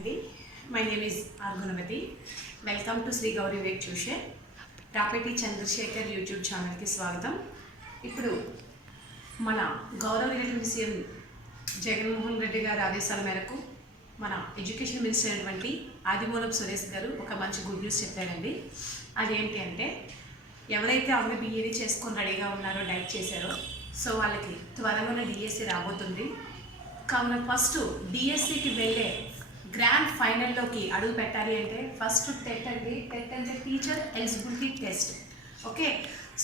అండి, my name is ఆర్గుణవతి. Welcome to Shri Gauri వేక్ ట్యూషన్. రాపేటి చంద్రశేఖర్ యూట్యూబ్ ఛానల్కి స్వాగతం. ఇప్పుడు మన గౌరవనీయులైన సీఎం జగన్మోహన్ రెడ్డి గారి ఆదేశాల మేరకు మన ఎడ్యుకేషన్ మినిస్టర్ అయినటువంటి ఆదిమూలపు సురేష్ గారు ఒక మంచి గుడ్ న్యూస్ చెప్పారండి. అదేంటి అంటే, ఎవరైతే ఆమె బీఏడీ చేసుకొని రెడీగా ఉన్నారో, డైట్ చేశారో, సో వాళ్ళకి త్వరలోనే డిఎస్సి రాబోతుంది. కావున ఫస్ట్ డిఎస్సికి వెళ్ళే గ్రాండ్ ఫైనల్లోకి అడుగు పెట్టాలి అంటే ఫస్ట్ టెట్ అండి. టెట్ అంటే teacher eligibility test. Okay,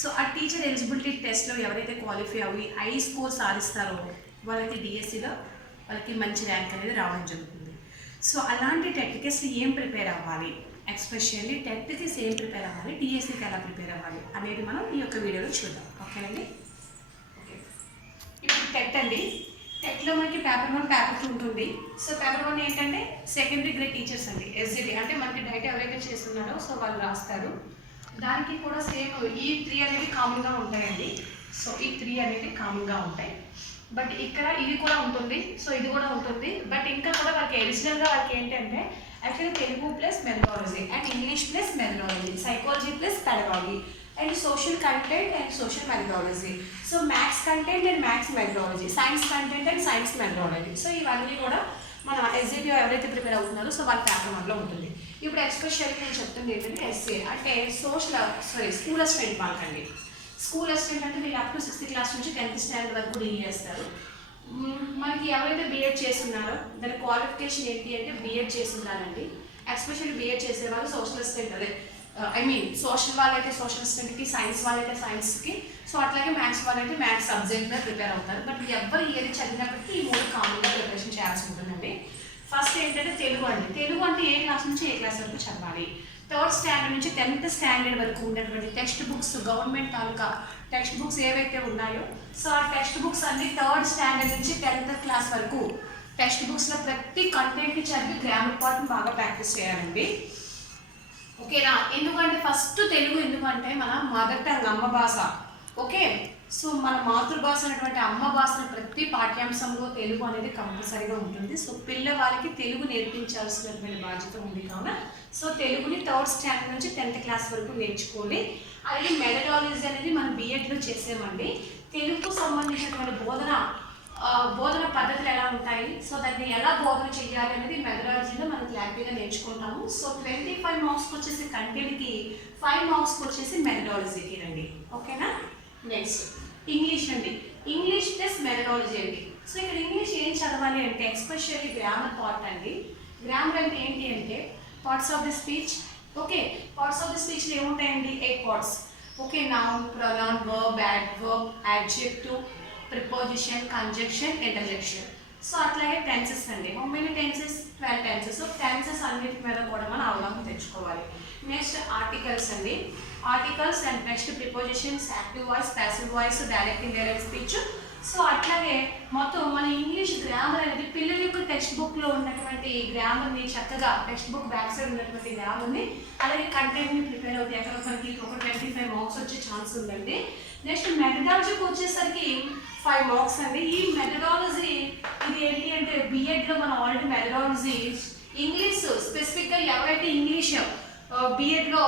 so ఆ టీచర్ ఎలిజిబిలిటీ టెస్ట్లో ఎవరైతే క్వాలిఫై అయ్యి హై స్కోర్ సాధిస్తారో వాళ్ళకి డిఎస్సిలో వాళ్ళకి మంచి ర్యాంక్ అనేది రావడం జరుగుతుంది. సో అలాంటి టెట్కి ఏం ప్రిపేర్ అవ్వాలి, ఎస్పెషల్లీ టెట్కి ఏం ప్రిపేర్ అవ్వాలి, డిఎస్సికి ఎలా ప్రిపేర్ అవ్వాలి అనేది మనం ఈ యొక్క వీడియోలో చూద్దాం. ఓకేనండి. ఓకే, ఇప్పుడు టెట్ అండి. టెట్లో మనకి పేపర్ 1, పేపర్ 2 ఉంటుంది. సో పేపర్ 1 ఏంటంటే సెకండరీ గ్రేడ్ టీచర్స్ అండి, ఎస్జిడి అంటే మనకి డైట్ ఎవరైతే చేస్తున్నారో సో వాళ్ళు రాస్తారు. దానికి కూడా సేమ్ ఈ 3 అనేవి కామన్గా ఉంటాయండి. సో ఈ 3 అనేవి కామన్గా ఉంటాయి. బట్ ఇక్కడ ఇది కూడా ఉంటుంది, సో ఇది కూడా ఉంటుంది. బట్ ఇంకా కూడా వాళ్ళకి అడిషనల్గా వాళ్ళకి ఏంటంటే actually Telugu plus methodology and English plus methodology, psychology plus pedagogy and social content and social methodology, so maths content and maths methodology, science content and science methodology. So ఇవన్నీ కూడా మన ఎస్జిపి ఎవరైతే ప్రిపేర్ అవుతున్నారో సో వాళ్ళ paper 1లో ఉంటుంది. ఇప్పుడు especially నేను చెప్తుంది ఏంటంటే ఎస్ఏ అంటే స్కూల్ అసిస్టెంట్ వాళ్ళకండి. స్కూల్ అసిస్టెంట్ అంటే వీళ్ళు అప్ టు 6th క్లాస్ నుంచి 10th స్టాండర్డ్ వరకు డీల్ చేస్తారు. మనకి ఎవరైతే బీఎడ్ చేస్తున్నారో దాని క్వాలిఫికేషన్ ఏంటి అంటే బీఎడ్ చేసి ఉండాలండి. ఎస్పెషల్లీ బీఎడ్ చేసేవాళ్ళు సోషల్ అసిస్టెంట్, అదే సోషల్ వాళ్ళైతే సోషల్ అసిస్టెంట్కి, సైన్స్ వాళ్ళైతే సైన్స్కి, సో అట్లాగే మ్యాథ్స్ వాళ్ళైతే మ్యాథ్స్ సబ్జెక్ట్ మీద ప్రిపేర్ అవుతారు. బట్ ఎవరు ఏది చదివినప్పటికీ ఈ 3 కామన్గా ప్రిపరేషన్ చేయాల్సి ఉంటుందండి. ఫస్ట్ ఏంటంటే తెలుగు అండి. తెలుగు అంటే ఏ క్లాస్ నుంచి ఏ క్లాస్ వరకు చదవాలి, 3rd స్టాండర్డ్ నుంచి 10th స్టాండర్డ్ వరకు ఉన్నటువంటి టెక్స్ట్ బుక్స్, గవర్నమెంట్ తాలూకా టెక్స్ట్ బుక్స్ ఏవైతే ఉన్నాయో సో ఆ టెక్స్ట్ బుక్స్ అన్ని 3rd స్టాండర్డ్ నుంచి 10th క్లాస్ వరకు టెక్స్ట్ బుక్స్లో ప్రతి కంటెంట్ని చదివి గ్రామర్ పార్ట్ని బాగా ప్రాక్టీస్ చేయాలండి. ఓకేనా? ఎందుకంటే ఫస్ట్ తెలుగు ఎందుకంటే మన మదర్ టంగ్, అమ్మ భాష. ఓకే, సో మన మాతృభాష అనేటువంటి అమ్మ భాషను ప్రతి పాఠ్యాంశంలో తెలుగు అనేది కంపల్సరీగా ఉంటుంది. సో పిల్లవాళ్ళకి తెలుగు నేర్పించాల్సినటువంటి బాధ్యత ఉంది. కావున సో తెలుగుని 3rd స్టాండర్డ్ నుంచి 10th క్లాస్ వరకు నేర్చుకోండి. అలాగే మెథడాలజీ అనేది మనం బీఎడ్లో చేసామండి. తెలుగుకు సంబంధించినటువంటి బోధన పద్ధతులు ఎలా ఉంటాయి, సో దాన్ని ఎలా బోధన చేయాలి అనేది మెథడాలజీలో మనం క్లారిటీగా నేర్చుకుంటాము. సో 25 మార్క్స్కి వచ్చేసి కంటెంట్కి, 5 మార్క్స్కి వచ్చేసి మెథడాలజీకి రండి. ఓకేనా? నెక్స్ట్ ఇంగ్లీష్ అండి. ఇంగ్లీష్ ప్లస్ మెథడాలజీ అండి. సో ఇక్కడ ఇంగ్లీష్ ఏం చదవాలి అంటే ఎస్పెషల్లీ గ్రామర్ పార్ట్ అండి. గ్రామర్ అంటే ఏంటి అంటే parts of the speech. Okay, parts of the స్పీచ్లో ఏముంటాయండి? 8 parts. Okay, noun, pronoun, verb, adverb, adjective, preposition, conjunction, interjection. So అట్లాగే టెన్సెస్ అండి. How many tenses? 12 tenses. So tenses అన్నిటి మీద కూడా మనం అవగాహన తెచ్చుకోవాలి. నెక్స్ట్ ఆర్టికల్స్ అండి. Articles and next prepositions, active voice, passive voice, direct indirect speech. So అట్లాగే మొత్తం మన ఇంగ్లీష్ గ్రామర్ అనేది పిల్లల యొక్క టెక్స్ట్ బుక్లో ఉన్నటువంటి గ్రామర్ని చక్కగా టెక్స్ట్ బుక్ బ్యాక్ సైడ్ ఉన్నటువంటి గ్రామర్ని అలాగే కంటెంట్ని ప్రిపేర్ అవుతాయి. అక్కడ మనకి ఒక 25 మార్క్స్ వచ్చే ఛాన్స్ ఉందండి. నెక్స్ట్ మెథడాలజీకి వచ్చేసరికి 5 మార్క్స్ అండి. ఈ మెథడాలజీ ఇది ఏంటి అంటే బీఎడ్లో మనం ఆల్రెడీ మెథడాలజీ ఇంగ్లీష్ స్పెసిఫిక్గా ఎవరైతే ఇంగ్లీష్ బీఎడ్లో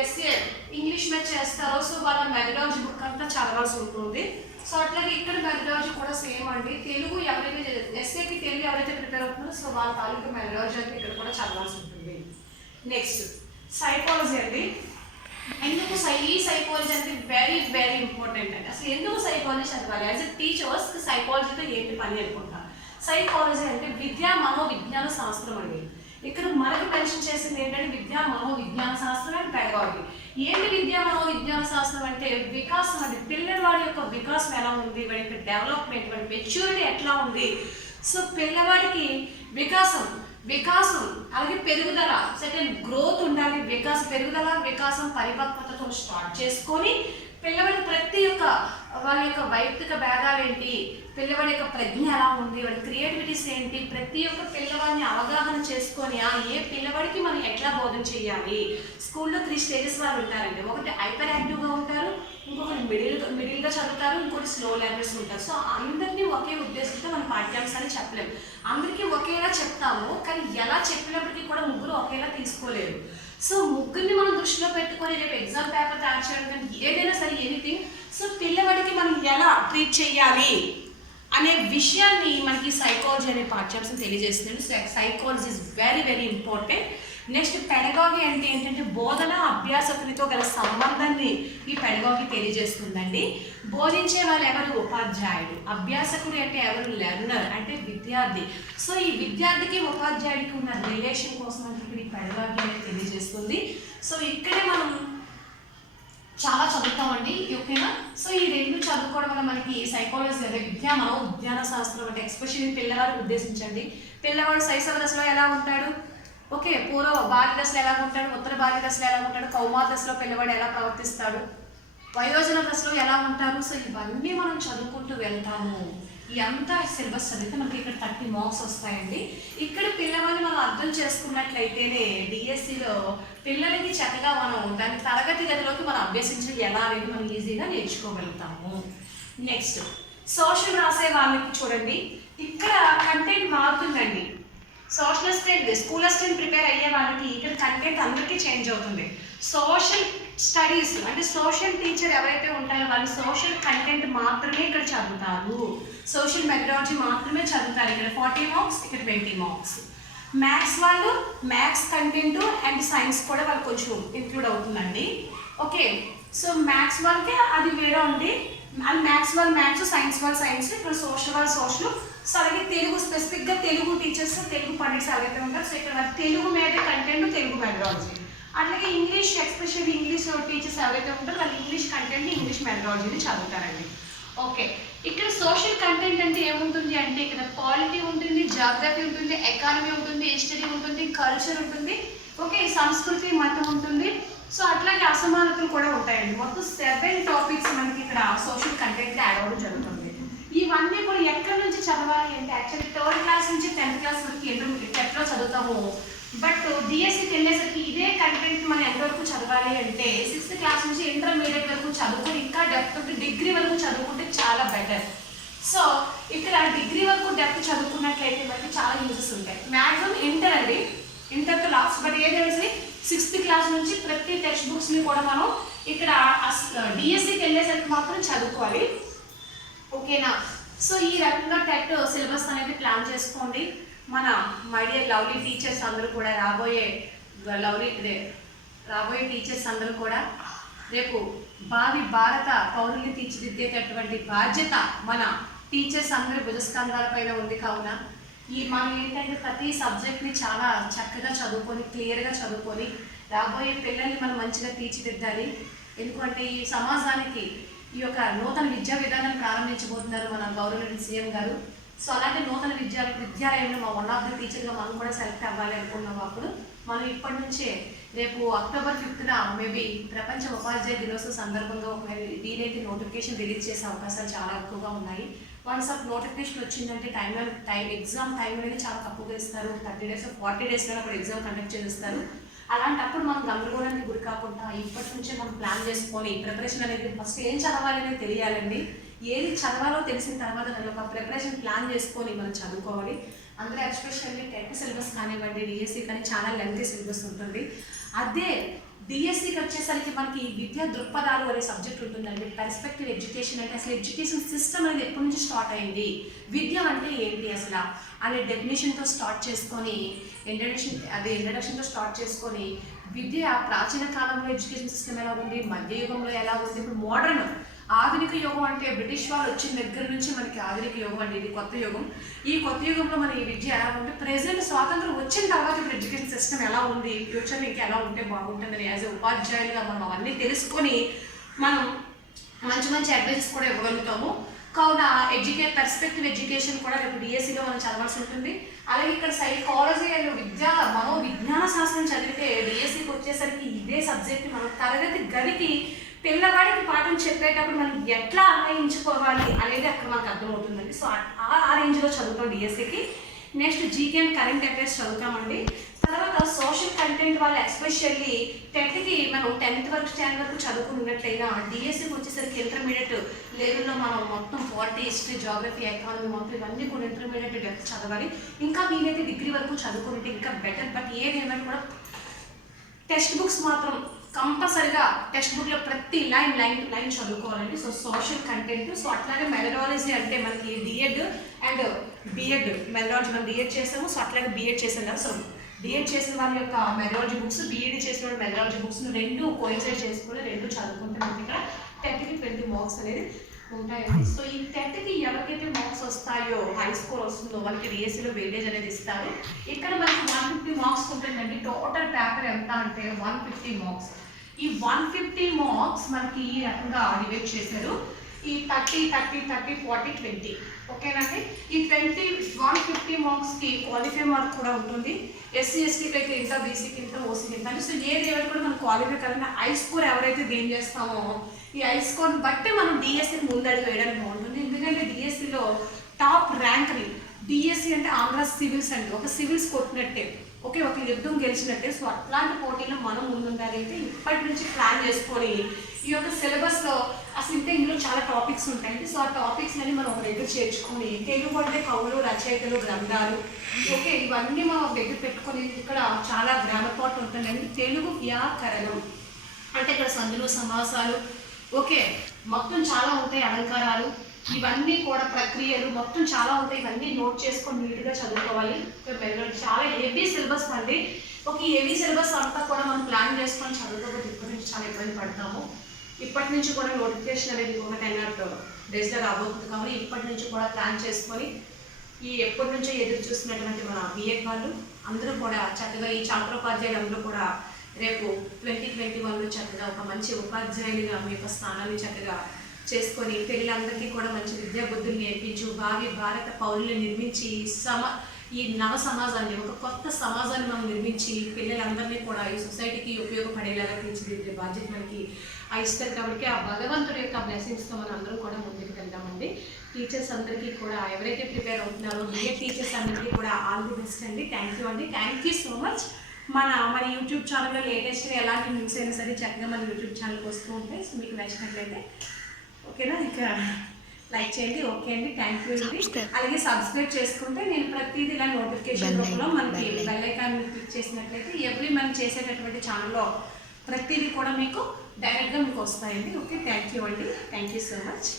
ఎస్ఏ ఇంగ్లీష్ మీద చేస్తారో సో వాళ్ళ మెథడాలజీ బుక్ అంతా చదవాల్సి ఉంటుంది. సో అట్లాగే ఇక్కడ మెథడాలజీ కూడా సేమ్ అండి. తెలుగు ఎవరైతే ఎస్ఏకి తెలుగు ఎవరైతే ప్రిపేర్ అవుతున్నారో సో వాళ్ళ తాలూకు మెథడాలజీ అంటే ఇక్కడ కూడా చదవాల్సి ఉంటుంది. నెక్స్ట్ సైకాలజీ అండి. ఎందుకు ఈ సైకాలజీ అంటే వెరీ వెరీ ఇంపార్టెంట్ అండి. అసలు ఎందుకు సైకాలజీ చదవాలి? యాజ్ ఎ టీచర్స్ సైకాలజీతో ఏంటి పని అనుకుంటా. సైకాలజీ అంటే విద్యా మనోవిజ్ఞాన శాస్త్రం అండి. ఇక్కడ మనకు మెన్షన్ చేసింది ఏంటంటే విద్యా మనోవిజ్ఞాన శాస్త్రం అండ్ పెడగాలజీ. ఏంటి విద్యా మనోవిజ్ఞాన శాస్త్రం అంటే వికాసం అండి. పిల్లవాడి యొక్క వికాసం ఎలా ఉంది, వాడి యొక్క డెవలప్మెంట్, వాడి మెచ్యూరిటీ ఎట్లా ఉంది. సో పిల్లవాడికి వికాసం అలాగే పెరుగుదల, సర్టెన్ గ్రోత్ ఉండాలి. పెరుగుదల, వికాసం, పరిపక్వతతో స్టార్ట్ చేసుకొని పిల్లవాడి ప్రతి ఒక్క వాళ్ళ యొక్క వైయక్తిక భేదాలు ఏంటి, పిల్లవాడి యొక్క ప్రజ్ఞ ఎలా ఉంది, వాడి క్రియేటివిటీస్ ఏంటి, ప్రతి ఒక్క పిల్లవాడిని అవగాహన చేసుకొని ఏ పిల్లవాడికి మనం ఎట్లా బోధన చేయాలి. స్కూల్లో 3 స్టేజెస్ వాళ్ళు ఉంటారండి. ఒకటి హైపర్ యాక్టివ్గా ఉంటారు, ఇంకొకటి మిడిల్గా చదువుతారు, ఇంకోటి స్లో లెర్నర్స్ ఉంటారు. సో అందరినీ ఒకే ఉద్దేశంతో మనం పాఠ్యాంశాన్ని చెప్పలేము. అందరికీ ఒకేలా చెప్తాము, కానీ ఎలా చెప్పినప్పటికీ కూడా ముగ్గురు ఒకేలా తీసుకోలేరు. సో ముగ్గురిని మనం దృష్టిలో పెట్టుకొని రేపు ఎగ్జామ్ పేపర్ తయారు చేయడం కానీ ఏదైనా సరే ఎనీథింగ్, సో పిల్లవాడికి మనం ఎలా ట్రీట్ చేయాలి అనే విషయాన్ని మనకి సైకాలజీ అనే పాఠ్యాంశం తెలియజేస్తుంది. Psychology is very very important. Next pedagogy అంటే ఏంటంటే బోధన అభ్యాసకునితో గల సంబంధాన్ని ఈ పెడగాగి తెలియజేస్తుందండి. బోధించే వాళ్ళు ఎవరు? ఉపాధ్యాయుడు. అభ్యాసకుడు అంటే ఎవరు? లెర్నర్ అంటే విద్యార్థి. సో ఈ విద్యార్థికి ఉపాధ్యాయుడికి ఉన్న రిలేషన్ కోసం అంటే ఈ పెడగాగి అనేది తెలియజేస్తుంది. సో ఇక్కడే మనం చాలా చదువుతామండి, ఓకేనా. సో ఈ 2 చదువుకోవడం వల్ల మనకి సైకాలజీ అదే విజ్ఞాన శాస్త్రం అంటే ఎక్స్పెషల్లీ పిల్లవాడికి ఉద్దేశించండి. పిల్లవాడు శైశవ దశలో ఎలా ఉంటాడు, ఓకే, పూర్వ బాల్య దశలో ఎలా ఉంటాడు, ఉత్తర బాల్య దశలో ఎలా ఉంటాడు, కౌమార దశలో పిల్లవాడు ఎలా ప్రవర్తిస్తాడు, వయోజన దశలో ఎలా ఉంటారు. సో ఇవన్నీ మనం చదువుకుంటూ వెళ్తాము. ఎంత సిలబస్ చదివితే మనకి ఇక్కడ 30 మార్క్స్ వస్తాయండి. ఇక్కడ పిల్లవాడిని మనం అర్థం చేసుకున్నట్లయితేనే డిఎస్సిలో పిల్లలకి చక్కగా మనం దాని తరగతి గదిలోకి మనం అభ్యసించడం ఎలా అనేది మనం ఈజీగా నేర్చుకోగలుగుతాము. నెక్స్ట్ సోషల్ రాసే వాళ్ళకి చూడండి, ఇక్కడ కంటెంట్ మారుతుందండి. Social assistant, school assistant prepare అయ్యే వాళ్ళకి ఇక్కడ కంటెంట్ అందరికీ చేంజ్ అవుతుంది. సోషల్ స్టడీస్ అంటే సోషల్ టీచర్ ఎవరైతే ఉంటారో వాళ్ళు సోషల్ కంటెంట్ మాత్రమే ఇక్కడ చదువుతారు, సోషల్ మెథడాలజీ మాత్రమే చదువుతారు. ఇక్కడ 40 మార్క్స్, ఇక్కడ 20 మార్క్స్. మ్యాథ్స్ వాళ్ళు మ్యాథ్స్ కంటెంట్ అండ్ సైన్స్ కూడా వాళ్ళు కొంచెం ఇంక్లూడ్ అవుతుందండి, ఓకే. సో మ్యాథ్స్ వాళ్ళకి అది వేరే ఉంది, అది మ్యాథ్స్ వాళ్ళు మ్యాథ్స్, సైన్స్ వాళ్ళు సైన్స్, ఇప్పుడు సోషల్ వాళ్ళు సోషల్. సో అలాగే తెలుగు స్పెసిఫిక్గా తెలుగు టీచర్స్, తెలుగు పండిట్స్ ఎవరైతే ఉంటారు, సో ఇక్కడ తెలుగు మీద కంటెంట్, తెలుగు మెథడాలజీ. అట్లాగే ఇంగ్లీష్ ఎక్స్పెషల్లీ ఇంగ్లీష్ టీచర్స్ ఎవరైతే ఉంటారో వాళ్ళు ఇంగ్లీష్ కంటెంట్, ఇంగ్లీష్ మెథడాలజీని చదువుతారండి, ఓకే. ఇక్కడ సోషల్ కంటెంట్ అంటే ఏముంటుంది అంటే ఇక్కడ పాలిటీ ఉంటుంది, జాగ్రఫీ ఉంటుంది, ఎకానమీ ఉంటుంది, హిస్టరీ ఉంటుంది, కల్చర్ ఉంటుంది, ఓకే, సంస్కృతి, మతం ఉంటుంది. సో అట్లాగే అసమానతలు కూడా ఉంటాయండి. మొత్తం 7 టాపిక్స్ మనకి ఇక్కడ సోషల్ కంటెంట్ యాడ్ అవ్వడం జరుగుతుంది. ఇవన్నీ కూడా ఎక్కడి నుంచి చదవాలి అంటే యాక్చువల్లీ 3rd క్లాస్ నుంచి 10th క్లాస్ వరకు ఇంటర్మీడియట్లో చదువుతాము. బట్ డిఎస్సికి వెళ్ళేసరికి ఇదే కంటెంట్ మనం ఎంతవరకు చదవాలి అంటే 6th క్లాస్ నుంచి ఇంటర్మీడియట్ వరకు చదువుకొని ఇంకా డెప్త్ డిగ్రీ వరకు చదువుకుంటే చాలా బెటర్. సో ఇక్కడ డిగ్రీ వరకు డెప్త్ చదువుకున్నట్లయితే మనకి చాలా యూజెస్ ఉంటాయి. మ్యాక్సిమం ఇంటర్ అండి, ఇంటర్తో లాస్ట్. బట్ ఏదైనా 6th క్లాస్ నుంచి ప్రతి టెక్స్ట్ బుక్స్ని కూడా మనం ఇక్కడ డిఎస్సికి వెళ్ళేసరికి మాత్రం చదువుకోవాలి, ఓకేనా. సో ఈ రకంగా టెట్ సిలబస్ అనేది ప్లాన్ చేసుకోండి. మన మై డియర్ లవ్లీ టీచర్స్ అందరూ కూడా రాబోయే టీచర్స్ అందరూ కూడా రేపు భావి భారత పౌరుల్ని తీర్చిదిద్దేటటువంటి బాధ్యత మన టీచర్స్ అందరి భుజస్కంధాలపైన ఉంది. కావున మనం ఏంటంటే ప్రతి సబ్జెక్ట్ని చాలా చక్కగా చదువుకొని క్లియర్గా చదువుకొని రాబోయే పిల్లల్ని మనం మంచిగా తీర్చిదిద్దాలి. ఎందుకంటే ఈ సమాజానికి ఈ యొక్క నూతన విద్యా విధానాన్ని ప్రారంభించబోతున్నారు మన గౌరవనీయ సీఎం గారు. సో అలాంటి నూతన విద్యాలయంలో మా 1 ఆఫ్ ద టీచర్గా మనం కూడా సెలెక్ట్ అవ్వాలి అనుకున్నాం. అప్పుడు మనం ఇప్పటి నుంచే రేపు October 5th మేబీ ప్రపంచ ఉపాధ్యాయ దినోత్సవ సందర్భంగా ఒకవేళ వీలైతే నోటిఫికేషన్ రిలీజ్ చేసే అవకాశాలు చాలా ఎక్కువగా ఉన్నాయి. వన్స్ ఆఫ్ నోటిఫికేషన్ వచ్చిందంటే ఎగ్జామ్ టైం అనేది చాలా తక్కువగా ఇస్తారు. 30 days 40 days అప్పుడు ఎగ్జామ్ కండక్ట్ చేస్తారు. అలాంటప్పుడు మనం గందరగోళానికి గురి కాకుండా ఇప్పటి నుంచే మనం ప్లాన్ చేసుకొని ప్రిపరేషన్ అనేది ఫస్ట్ ఏం చదవాలి అనేది తెలియాలండి. ఏది చదవాలో తెలిసిన తర్వాత దాని ఒక ప్రిపరేషన్ ప్లాన్ చేసుకొని మనం చదువుకోవాలి. అందులో ఎస్పెషల్లీ టెట్ సిలబస్ కానివ్వండి, డిఎస్సి కానీ చాలా లెంతీ సిలబస్ ఉంటుంది. అదే డిఎస్సికి వచ్చేసరికి మనకి విద్యా దృక్పథాలు అనే సబ్జెక్ట్ ఉంటుందండి. పర్స్పెక్టివ్ ఎడ్యుకేషన్ అంటే అసలు ఎడ్యుకేషన్ సిస్టమ్ అనేది ఎప్పటి నుంచి స్టార్ట్ అయింది, విద్య అంటే ఏంటి అసలు అనే డెఫినేషన్తో స్టార్ట్ చేసుకొని ఇంట్రడక్షన్తో స్టార్ట్ చేసుకొని విద్య ప్రాచీన కాలంలో ఎడ్యుకేషన్ సిస్టమ్ ఎలా ఉంది, మధ్యయుగంలో ఎలా ఉంది, ఇప్పుడు మోడర్న్ ఆధునిక యుగం అంటే బ్రిటిష్ వాళ్ళు వచ్చిన దగ్గర నుంచి మనకి ఆధునిక యుగం అండి, ఇది కొత్త యుగం. ఈ కొత్త యుగంలో మన ఈ విద్య ఎలా ఉంది, ప్రెజెంట్ స్వాతంత్రం వచ్చిన తర్వాత ఇప్పుడు ఎడ్యుకేషన్ సిస్టమ్ ఎలా ఉంది, ఫ్యూచర్ ఇంకా ఎలా ఉంటే బాగుంటుందని యాజ్ ఎ ఉపాధ్యాయులుగా మనం అవన్నీ తెలుసుకొని మనం మంచి మంచి అడ్వైజెస్ కూడా ఇవ్వగలుగుతాము. కావున పర్స్పెక్టివ్ ఎడ్యుకేషన్ కూడా రేపు డిఎస్సిలో మనం చదవాల్సి ఉంటుంది. అలాగే ఇక్కడ సైకాలజీ అండ్ మనోవిజ్ఞాన శాస్త్రం చదివితే డిఎస్సికి వచ్చేసరికి ఇదే సబ్జెక్ట్ మనం తరగతి గదికి పిల్లవాడికి పాఠం చెప్పేటప్పుడు మనం ఎట్లా అన్వయించుకోవాలి అనేది అక్కడ మనకు అర్థమవుతుందండి. సో ఆ రేంజ్లో చదువుతాం డిఎస్సికి. Next GK and current affairs చదువుతామండి. తర్వాత సోషల్ కంటెంట్ వాళ్ళు ఎస్పెషల్లీ టెట్కి మనం 10th వరకు స్టాండ్ వరకు చదువుకున్నట్లయినా డిఎస్సికి వచ్చేసరికి ఇంటర్మీడియట్ లెవెల్లో మనం మొత్తం పాలిటీ, హిస్టరీ, జాగ్రఫీ, ఎకానమీ మొత్తం ఇవన్నీ కూడా ఇంటర్మీడియట్ డెప్త్ చదవాలి. ఇంకా వీలైతే డిగ్రీ వరకు చదువుకుంటే ఇంకా బెటర్. బట్ ఏదేమైనా కూడా టెక్స్ట్ బుక్స్ మాత్రం కంపల్సరిగా టెక్స్ట్ బుక్లో ప్రతి లైన్ చదువుకోవాలండి. So social content. సో అట్లాగే మెథడాలజీ అంటే మనకి డిఎడ్ అండ్ బిఎడ్ మెథడాలజీ మనం డిఎడ్ చేసాము. సో అట్లాగే బిఎడ్ చేసాం కదా. సో డిఎడ్ చేసిన వాళ్ళ యొక్క మెథడాలజీ బుక్స్, బిఎడ్ చేసిన వాళ్ళ మెథడాలజీ బుక్స్ రెండు కోయిన్సైడ్ చేసుకుని రెండు చదువుకుంటే మనకి ఇక్కడ 10కి 20 మార్క్స్ అనేది ఉంటాయండి. సో ఈ 10కి ఎవరికైతే మార్క్స్ వస్తాయో, హై స్కోర్ వస్తుందో వాళ్ళకి డిఎస్సిలో వెయిటేజ్ అనేది ఇస్తారు. ఇక్కడ మనకి 150 మార్క్స్ ఉంటుందండి. టోటల్ పేపర్ ఎంత అంటే 150 మార్క్స్. ఈ 150 మార్క్స్ మనకి ఈ రకంగా డివైడ్ చేశారు. ఈ 30, 30, 30, 40, 20 ఓకేనండి. ఈ 150 మార్క్స్కి క్వాలిఫై మార్క్ కూడా ఉంటుంది. ఎస్సీ ఎస్టీకి అయితే ఇంత, బీసీకి ఇంత, ఓసీకి ఇంత అంటే. సో ఏది ఎవరు కూడా మనం క్వాలిఫై కదండి. హై స్కోర్ ఎవరైతే గెయిన్ చేస్తామో ఈ హై స్కోర్ని బట్టి మనం డిఎస్సికి ముందడుగు వేయడానికి బాగుంటుంది. ఎందుకంటే డిఎస్సిలో టాప్ ర్యాంక్ని, డిఎస్సి అంటే ఆంధ్ర సివిల్స్ అండి, ఒక సివిల్స్ కొట్టినట్టే, ఓకే, ఒక యుద్ధం గెలిచినట్టే. సో అట్లాంటి పోటీలో మనం ముందుండాలైతే ఇప్పటి నుంచి ప్లాన్ చేసుకొని ఈ యొక్క సిలబస్లో అసలు ఇంకా ఇందులో చాలా టాపిక్స్ ఉంటాయండి. సో ఆ టాపిక్స్ అన్ని మనం ఒక దగ్గర చేర్చుకొని తెలుగు అంటే కవులు, రచయితలు, గ్రంథాలు, ఓకే, ఇవన్నీ మనం ఒక దగ్గర పెట్టుకొని ఇక్కడ చాలా గ్రామర్ పార్ట్ ఉంటుందండి. తెలుగు వ్యాకరణం అంటే ఇక్కడ సందులు, సమాసాలు, ఓకే, మొత్తం చాలా ఉంటాయి, అలంకారాలు, ఇవన్నీ కూడా ప్రక్రియలు మొత్తం చాలా ఉంటాయి. ఇవన్నీ నోట్ చేసుకొని నీట్గా చదువుకోవాలి. చాలా హెవీ సిలబస్ అండి. ఒక హెవీ సిలబస్ అంతా కూడా మనం ప్లాన్ చేసుకొని చదువుకోకపోతే ఇప్పటి నుంచి చాలా ఇబ్బంది పడతాము. ఇప్పటి నుంచి కూడా నోటిఫికేషన్ అనేది ఒక 10 డేస్లో రాబోతుంది. కాబట్టి ఇప్పటి నుంచి కూడా ప్లాన్ చేసుకొని ఈ ఎప్పటి నుంచో ఎదురు చూస్తున్నటువంటి మన బిఎడ్ వాళ్ళు అందరూ కూడా చక్కగా ఈ ఛాత్రోపాధ్యాయులు అందరూ కూడా రేపు 2021లో చక్కగా ఒక మంచి ఉపాధ్యాయునిగా మీ యొక్క స్థానాన్ని చక్కగా చేసుకొని పిల్లలందరికీ కూడా మంచి విద్యాబుద్ధులు నేర్పించు, భావి భారత పౌరులు నిర్మించి ఈ నవ సమాజాన్ని, ఒక కొత్త సమాజాన్ని మనం నిర్మించి పిల్లలందరినీ కూడా ఈ సొసైటీకి ఉపయోగపడేలాగా తీర్చిదిద్దే బాధ్యత మనకి ఇస్తారు. కాబట్టి ఆ భగవంతుడి యొక్క బ్లెస్సింగ్స్తో మనం అందరం కూడా ముందుకు వెళ్దామండి. టీచర్స్ అందరికీ కూడా ఎవరైతే ప్రిపేర్ అవుతున్నారో బిఎడ్ టీచర్స్ అందరికీ కూడా ఆల్ ది బెస్ట్ అండి. థ్యాంక్ యూ అండి. Thank you so much. మన యూట్యూబ్ ఛానల్లో లేటెస్ట్గా ఎలాంటి న్యూస్ అయినా సరే చక్కగా మన యూట్యూబ్ ఛానల్కి వస్తూ ఉంటాయి. సో మీకు నచ్చినట్లయితే ఓకేనా, ఇక లైక్ చేయండి. ఓకే అండి, థ్యాంక్ యూ అండి. అలాగే సబ్స్క్రైబ్ చేసుకుంటే నేను ప్రతిదీ ఇలా నోటిఫికేషన్ రూపంలో మనకి బెల్ ఐకాన్ క్లిక్ చేసినట్లయితే ఎవ్రీ మనం చేసేటటువంటి ఛానల్లో ప్రతిదీ కూడా మీకు డైరెక్ట్గా మీకు వస్తాయండి. ఓకే, థ్యాంక్ యూ అండి. Thank you so much.